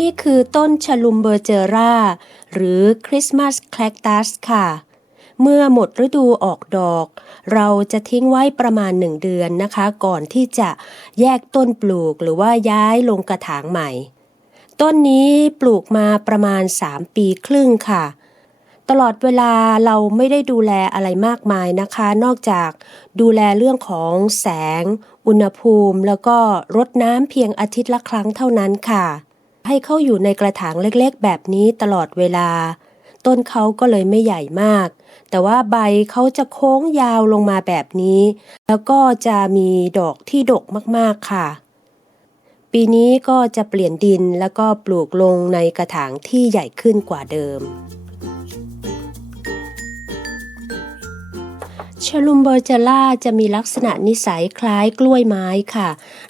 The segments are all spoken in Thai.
นี่คือต้นชลุมเบอร์เจอราหรือคริสต์มาสแคคตัสค่ะเมื่อหมดฤดูออกดอกเราจะทิ้งไว้ประมาณ1 เดือนนะคะก่อนที่จะแยกต้นปลูกหรือว่าย้ายลงกระถางใหม่ต้นนี้ปลูกมาประมาณ3 ปีครึ่งค่ะตลอดเวลาเราไม่ได้ดูแลอะไรมากมายนะคะนอกจากดูแลเรื่องของแสงอุณหภูมิแล้วก็รดน้ำเพียงอาทิตย์ละครั้งเท่านั้นค่ะให้เขาอยู่ในกระถางเล็กๆแบบนี้ตลอดเวลาต้นเขาก็เลยไม่ใหญ่มากแต่ว่าใบเขาจะโค้งยาวลงมาแบบนี้แล้วก็จะมีดอกที่ดกมากๆค่ะปีนี้ก็จะเปลี่ยนดินแล้วก็ปลูกลงในกระถางที่ใหญ่ขึ้นกว่าเดิมชลุมเบอร์เจราจะมีลักษณะนิสัยคล้ายกล้วยไม้ค่ะ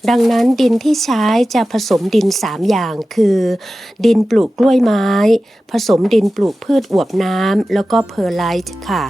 ดังนั้นดินที่ใช้จะผสมดิน3 อย่างคือดินปลูกกล้วยไม้ผสมดินปลูกพืชอวบน้ำแล้วก็เพอร์ไลท์ค่ะ